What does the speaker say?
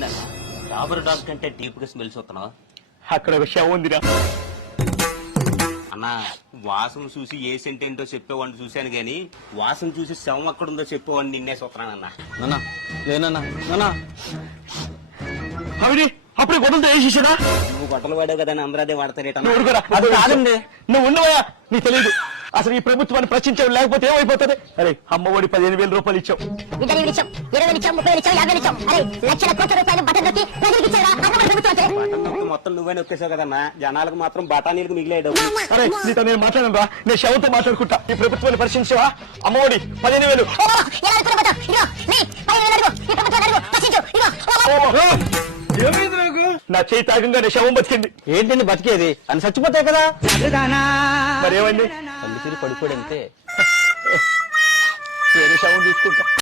ఏమైందన్న Dabur dog కంటే deep గా smell చూస్తున్నావు? అక్కడ విషయం ఉందిరా. అన్న వాసన చూసి ఏ సెంట్ ఏంటో చెప్పేవాడిని చూశాను గాని వాసన చూసి శవం అక్కడుందో చెప్పేవాడిని నిన్నే చూస్తున్నానన్నా. నానా లేనన్నా నానా అవిడి అప్పుడు గొడవలతో వేసేసాడా? నువ్వు గొట్టలు వాడావు కదా అందరూ అదే వాడతారేట. నువ్వు ఊరుకోరా. అది కాదండి. నువ్వు ఉండవా? నీకు తెలియదు అసలు ఈ ప్రభుత్వాన్ని ప్రశ్నించడం లేకపోతే ఏమైపోతుంది? అరే అమ్మఒడి 15,000 రూపాయలు ఇచ్చావు, విద్యను ఇచ్చాం, 20 ఇచ్చాం, 30 ఇచ్చాం, 50 ఇచ్చాం. అరే లక్షల కోట్ల రూపాయలు బటన్ నొక్కి ప్రజలకు ఇచ్చారా? బటన్ నొక్కి మొత్తం నువ్వే నొక్కేసావు కదన్నా. జనాలకు మాత్రం బఠానీలకు మిగిలే డబ్బు. అరే నీతో నేను మాట్లాడను రా, నేను శవంతో మాట్లాడుకుంటా. ఈ ప్రభుత్వాన్ని ప్రశ్నించావా? అమ్మఒడి 15,000 నా చేయి తాగంగా నీ శవం బతికింది. ఏంటండి బతికేది? అని చచ్చిపోతాయి కదా. మరి ఏమైంది? కళ్ళు తిరిగి పడిపోయాడంతే. వేరే శవం తీసుకుంటా.